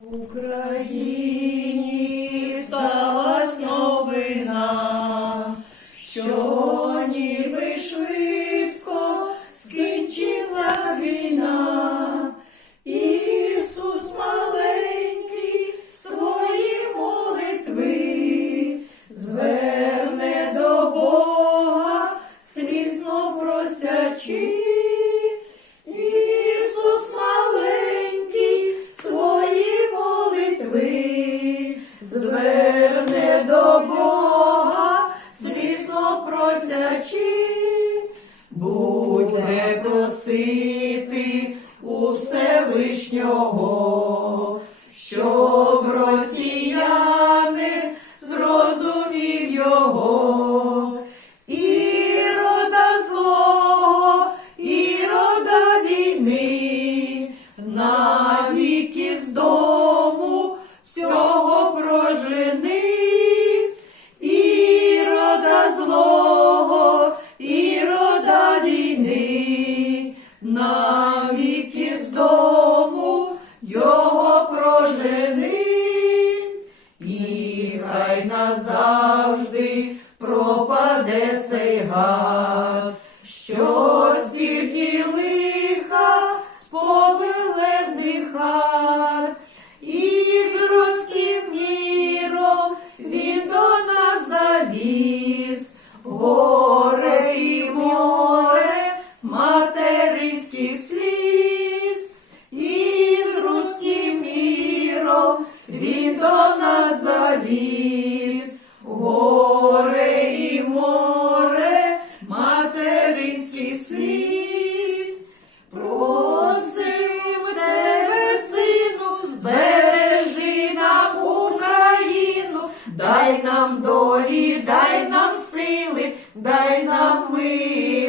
Україні сталась новина, що ніби швидко скінчиться війна. Ісус маленький свої молитви зверне до Бога, слізно просячи. Просячи, будьте просити у Всевишнього, щоб росіяни зрозумів його. Гад, що стільки лиха спобилевних хат, і з руським міром він до нас завіз, горе і море материнських сліз, і з руським міром він до нас завіз, материнських сліз. Сину, збережи нам Україну, дай нам долі, дай нам сили, дай нам миру.